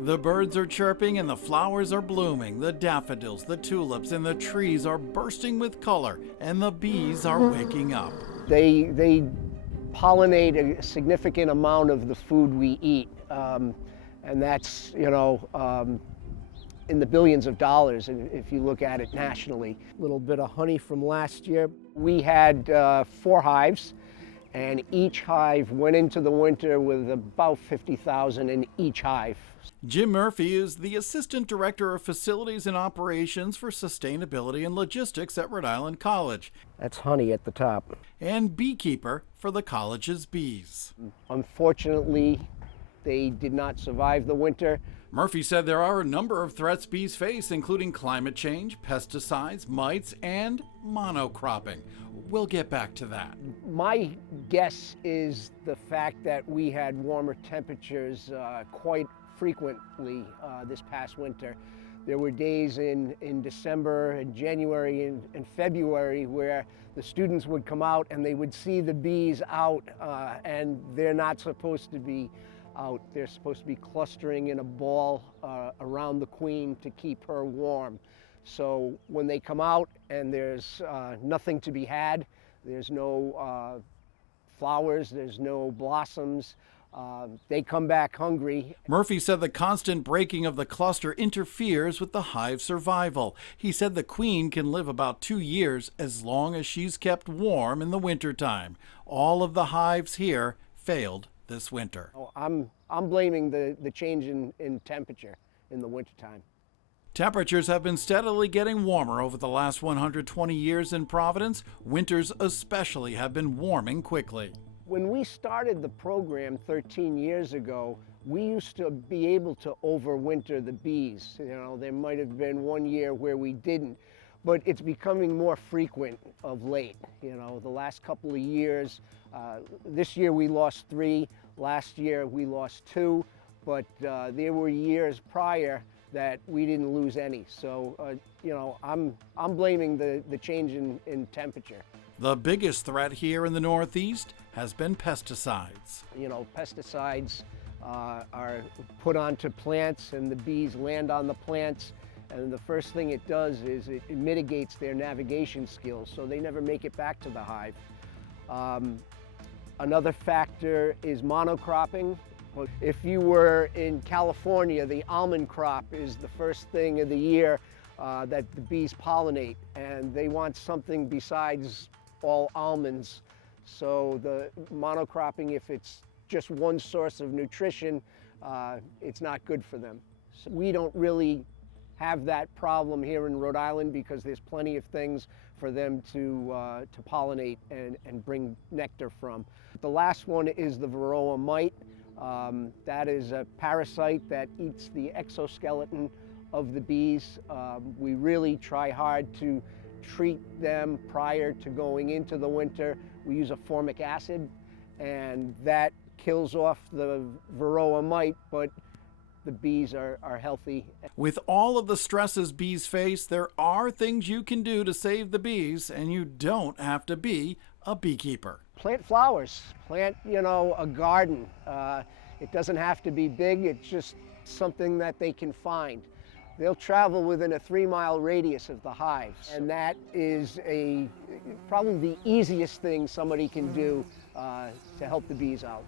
The birds are chirping and the flowers are blooming. The daffodils, the tulips, and the trees are bursting with color, and the bees are waking up. They pollinate a significant amount of the food we eat, and that's, in the billions of dollars if you look at it nationally. A little bit of honey from last year. We had 4 hives, and each hive went into the winter with about 50,000 in each hive. Jim Murphy is the Assistant Director of Facilities and Operations for Sustainability and Logistics at Rhode Island College. That's honey at the top. And beekeeper for the college's bees. Unfortunately, they did not survive the winter. Murphy said there are a number of threats bees face, including climate change, pesticides, mites, and monocropping. We'll get back to that. My guess is the fact that we had warmer temperatures quite frequently this past winter. There were days in December and January and February where the students would come out and they would see the bees out, and they're not supposed to be out. They're supposed to be clustering in a ball around the queen to keep her warm. So when they come out and there's nothing to be had, there's no flowers, there's no blossoms, they come back hungry. Murphy said the constant breaking of the cluster interferes with the hive's survival. He said the queen can live about 2 years as long as she's kept warm in the wintertime. All of the hives here failed this winter. Oh, I'm blaming the change in temperature in the wintertime. Temperatures have been steadily getting warmer over the last 120 years in Providence. Winters especially have been warming quickly. When we started the program 13 years ago, we used to be able to overwinter the bees. There might have been one year where we didn't, but it's becoming more frequent of late. The last couple of years, this year we lost 3, last year we lost 2, but there were years prior that we didn't lose any. So, I'm blaming the change in temperature. The biggest threat here in the Northeast has been pesticides. Pesticides are put onto plants and the bees land on the plants, and the first thing it does is it mitigates their navigation skills, so they never make it back to the hive. Another factor is monocropping. If you were in California, the almond crop is the first thing of the year that the bees pollinate, and they want something besides all almonds. So the monocropping, if it's just one source of nutrition, it's not good for them. So we don't really have that problem here in Rhode Island because there's plenty of things for them to pollinate and bring nectar from. The last one is the varroa mite. That is a parasite that eats the exoskeleton of the bees. We really try hard to treat them prior to going into the winter. We use a formic acid, and that kills off the varroa mite, but the bees are healthy. With all of the stresses bees face, there are things you can do to save the bees, and you don't have to be a beekeeper. Plant flowers, plant, a garden. It doesn't have to be big, it's just something that they can find. They'll travel within a 3-mile radius of the hives, and that is probably the easiest thing somebody can do to help the bees out.